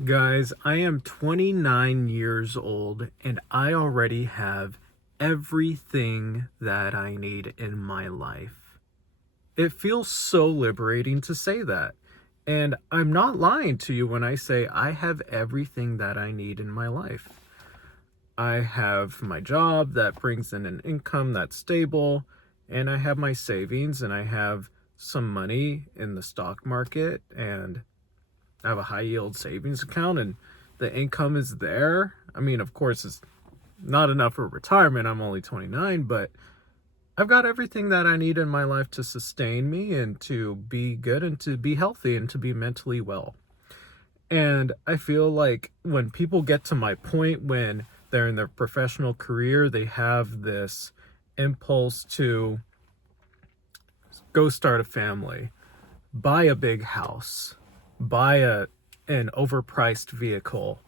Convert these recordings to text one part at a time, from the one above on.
Guys, I am 29 years old and I already have everything that I need in my life. It feels so liberating to say that. And I'm not lying to you when I say I have everything that I need in my life. I have my job that brings in an income that's stable, and I have my savings, and I have some money in the stock market, and I have a high yield savings account, and the income is there. I mean, of course, it's not enough for retirement. I'm only 29, but I've got everything that I need in my life to sustain me and to be good and to be healthy and to be mentally well. And I feel like when people get to my point when they're in their professional career, they have this impulse to go start a family, buy a big house, buy an overpriced vehicle,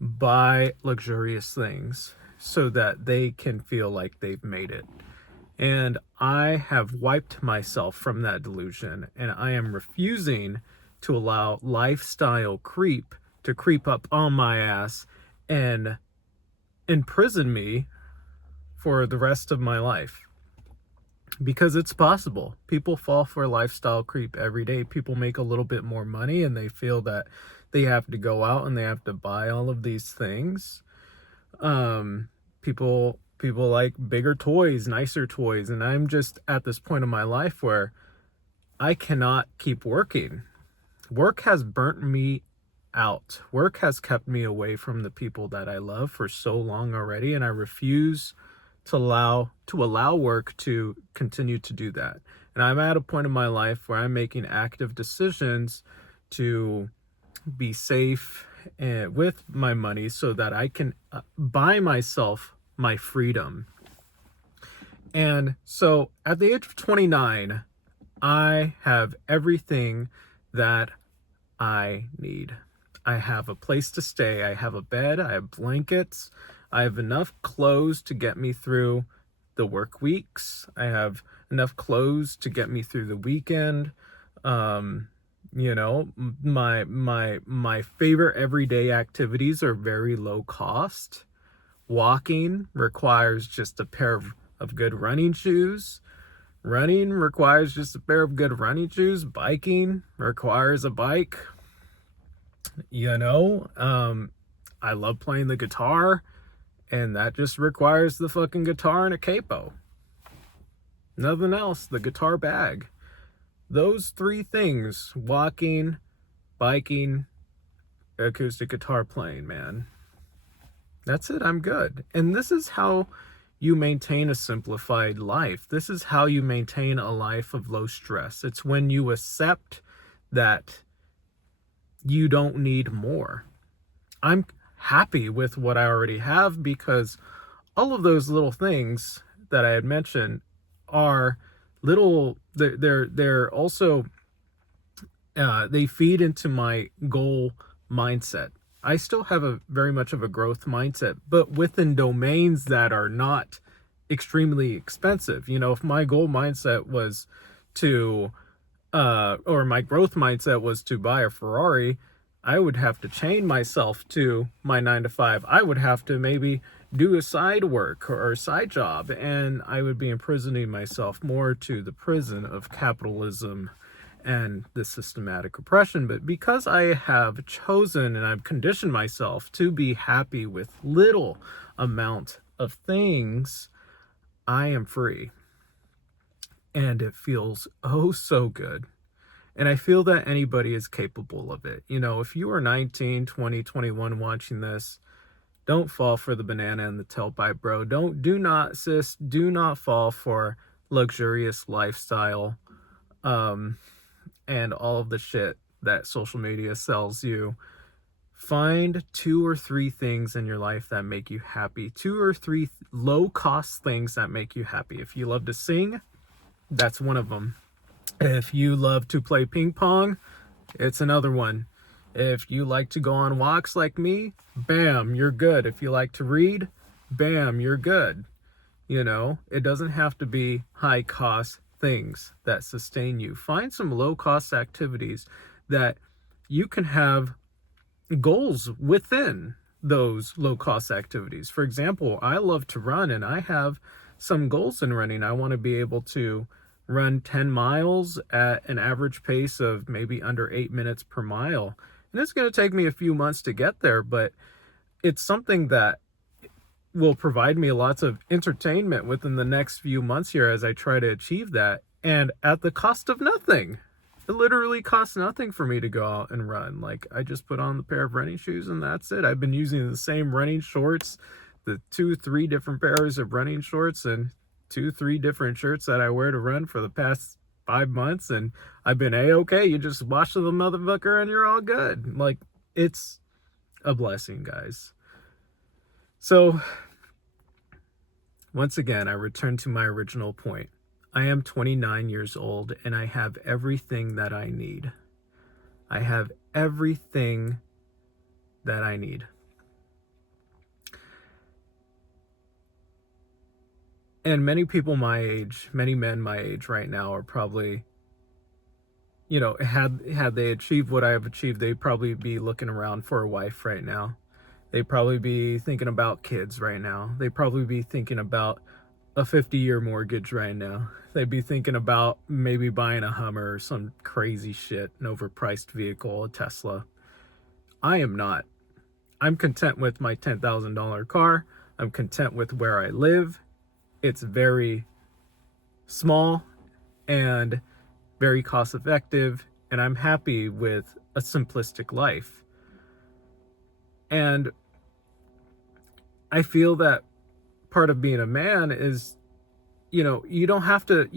buy luxurious things so that they can feel like they've made it. And I have wiped myself from that delusion, and I am refusing to allow lifestyle creep to creep up on my ass and imprison me for the rest of my life. Because it's possible. People fall for lifestyle creep every day. People make a little bit more money and they feel that they have to go out and they have to buy all of these things. People like bigger toys, nicer toys, and I'm just at this point in my life where I cannot keep working. Work has burnt me out. Work has kept me away from the people that I love for so long already, and I refuse to allow work to continue to do that. And I'm at a point in my life where I'm making active decisions to be safe and with my money so that I can buy myself my freedom. And so at the age of 29, I have everything that I need. I have a place to stay. I have a bed. I have blankets. I have enough clothes to get me through the work weeks. I have enough clothes to get me through the weekend. Um, my favorite everyday activities are very low cost. Walking requires just a pair of good running shoes. Running requires just a pair of good running shoes. Biking requires a bike. I love playing the guitar, and that just requires the fucking guitar and a capo. Nothing else, the guitar bag. Those three things, walking, biking, acoustic guitar playing, man. That's it, I'm good. And this is how you maintain a simplified life. This is how you maintain a life of low stress. It's when you accept that you don't need more. I'm happy with what I already have because all of those little things that I had mentioned are little, they're also they feed into my goal mindset. I still have a very much of a growth mindset, but within domains that are not extremely expensive. If my goal mindset was to or my growth mindset was to buy a Ferrari, I would have to chain myself to my 9 to 5. I would have to maybe do a side work or a side job, and I would be imprisoning myself more to the prison of capitalism and the systematic oppression. But because I have chosen and I've conditioned myself to be happy with little amount of things, I am free. And it feels oh so good. And I feel that anybody is capable of it. If you are 19, 20, 21 watching this, don't fall for the banana and the tailpipe, bro. Do not, sis, do not fall for luxurious lifestyle and all of the shit that social media sells you. Find 2 or 3 things in your life that make you happy. 2 or 3 low-cost things that make you happy. If you love to sing, that's one of them. If you love to play ping pong, it's another one. If you like to go on walks like me, bam, you're good. If you like to read, bam, you're good. It doesn't have to be high cost things that sustain you. Find some low cost activities that you can have goals within those low cost activities. For example, I love to run, and I have some goals in running. I want to be able to run 10 miles at an average pace of maybe under 8 minutes per mile. And it's going to take me a few months to get there, but it's something that will provide me lots of entertainment within the next few months here as I try to achieve that, and at the cost of nothing. It literally costs nothing for me to go out and run. Like, I just put on the pair of running shoes and that's it. I've been using the same running shorts, the 2-3 different pairs of running shorts and 2-3 different shirts that I wear to run for the past 5 months, and I've been a-okay. You just wash the motherfucker and you're all good. Like, it's a blessing, guys. So, once again, I return to my original point. I am 29 years old and I have everything that I need. I have everything that I need. And many people my age, many men my age right now are probably, had they achieved what I have achieved, they'd probably be looking around for a wife right now. They'd probably be thinking about kids right now. They'd probably be thinking about a 50-year mortgage right now. They'd be thinking about maybe buying a Hummer or some crazy shit, an overpriced vehicle, a Tesla. I am not. I'm content with my $10,000 car. I'm content with where I live. It's very small and very cost effective, and I'm happy with a simplistic life. And I feel that part of being a man is, you don't have to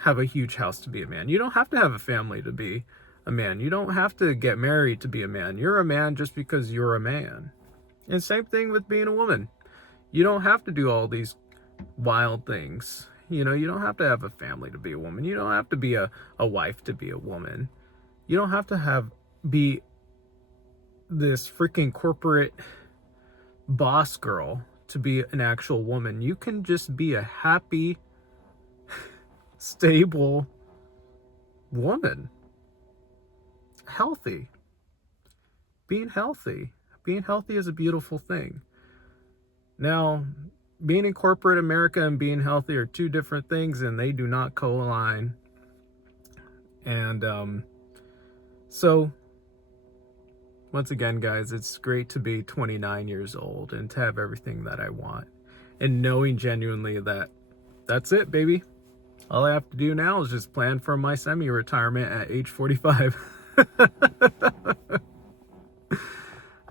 have a huge house to be a man. You don't have to have a family to be a man. You don't have to get married to be a man. You're a man just because you're a man. And same thing with being a woman. You don't have to do all these wild things. You don't have to have a family to be a woman. You don't have to be a wife to be a woman. You don't have to be this freaking corporate boss girl to be an actual woman. You can just be a happy, stable woman. Healthy. Being healthy is a beautiful thing. Now, being in corporate America and being healthy are two different things, and they do not co-align. And so once again, guys, it's great to be 29 years old and to have everything that I want, and knowing genuinely that that's it, baby. All I have to do now is just plan for my semi-retirement at age 45.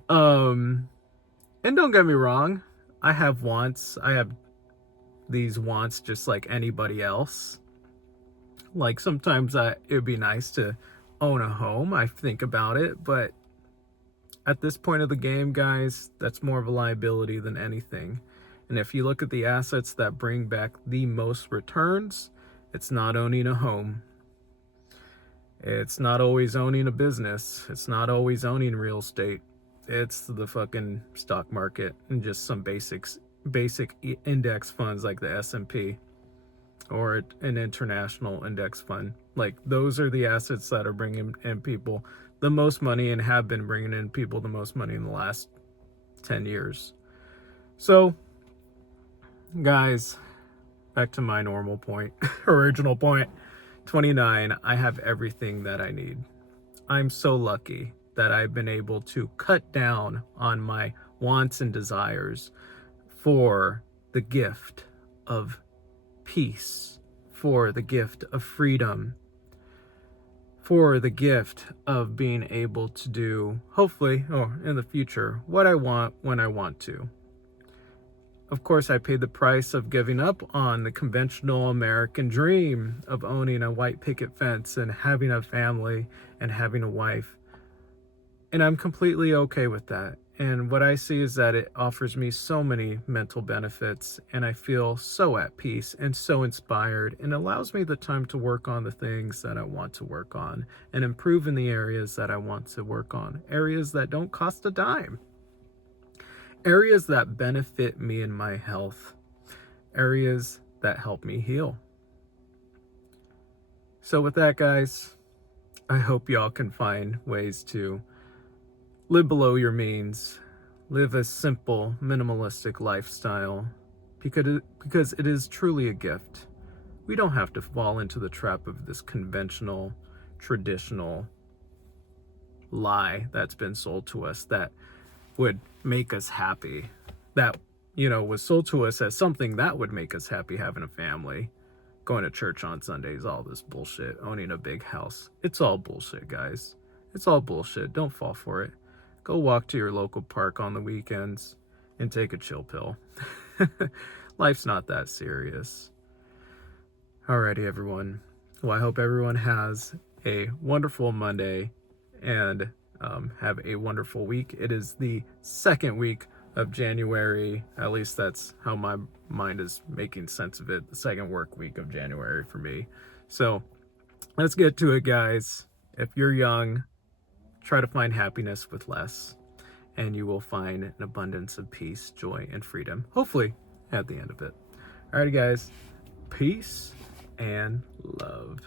And don't get me wrong, I have wants. I have these wants just like anybody else. Like, sometimes it would be nice to own a home. I think about it, but at this point of the game, guys, that's more of a liability than anything. And if you look at the assets that bring back the most returns, it's not owning a home. It's not always owning a business. It's not always owning real estate. It's the fucking stock market and just some basic index funds like the S&P or an international index fund. Like, those are the assets that are bringing in people the most money and have been bringing in people the most money in the last 10 years. So, guys, back to my normal point, original point. 29, I have everything that I need. I'm so lucky that I've been able to cut down on my wants and desires for the gift of peace, for the gift of freedom, for the gift of being able to do, hopefully, or in the future, what I want when I want to. Of course, I paid the price of giving up on the conventional American dream of owning a white picket fence and having a family and having a wife. And I'm completely okay with that. And what I see is that it offers me so many mental benefits, and I feel so at peace and so inspired, and allows me the time to work on the things that I want to work on and improve in the areas that I want to work on, areas that don't cost a dime, areas that benefit me in my health, areas that help me heal. So with that, guys, I hope y'all can find ways to live below your means, live a simple, minimalistic lifestyle, because it is truly a gift. We don't have to fall into the trap of this conventional, traditional lie that's been sold to us that would make us happy. That, was sold to us as something that would make us happy, having a family, going to church on Sundays, all this bullshit, owning a big house. It's all bullshit, guys. It's all bullshit. Don't fall for it. Go walk to your local park on the weekends and take a chill pill. Life's not that serious. Alrighty, everyone. Well, I hope everyone has a wonderful Monday and have a wonderful week. It is the second week of January. At least that's how my mind is making sense of it. The second work week of January for me. So let's get to it, guys. If you're young, try to find happiness with less, and you will find an abundance of peace, joy, and freedom, hopefully, at the end of it. Alrighty, guys. Peace and love.